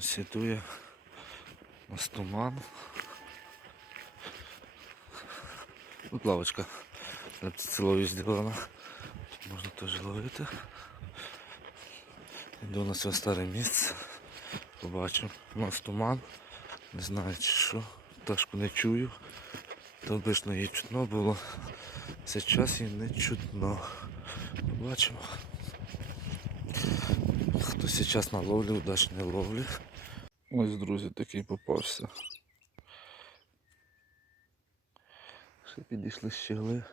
Сідує у нас туман. Тут лавочка для птицелові зроблена. Можна теж ловити. Йду на своє старе місце. Побачимо. У нас туман. Не знаю чи що. Пташку не чую. То обично її чутно було. Час її не чутно. Побачимо. Хто зараз на ловлі, удачної ловлі. Ось, друзі, такий попався. Ще підійшли щегли.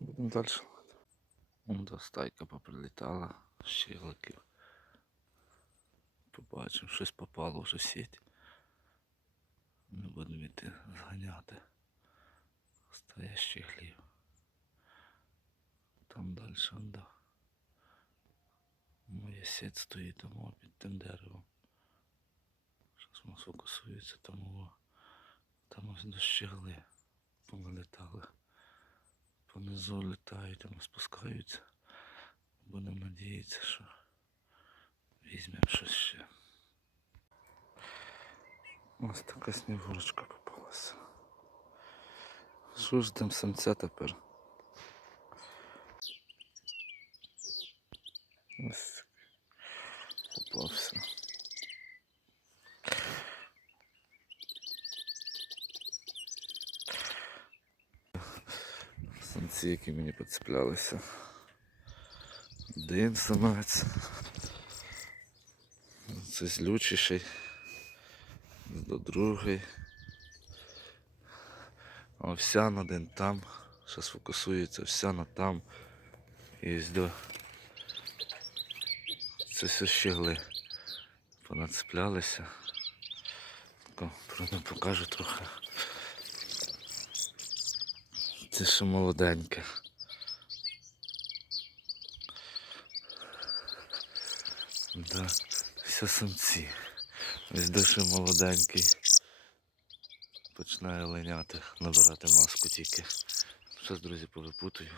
Будемо далі. Вон до стайка поприлітала, щегликів. Побачимо, щось попало вже в сіть. Не будемо йти зганяти. Стає щеглів. Там далі да. Моя сеть стоїть тому під тим деревом. Зараз воно сфокусується, тому там ось до щегли поналітали. Понизу літають, там спускаються. Будемо надіятися, що візьмемо щось ще. Ось така снігурочка попалася. Що ж там самця тепер? Ось попався. Самці, які мені поцеплялися. Один самець. Це злючіший. До другий. Овсян один там. Зараз фокусується овсяна там. І ось до. Це все щегли. Понацеплялися. Тако, покажу трохи. Це ще молоденьке. Да, все самці. Ось дуже молоденький. Починає линяти, набирати маску тільки. Зараз, друзі, повипутую.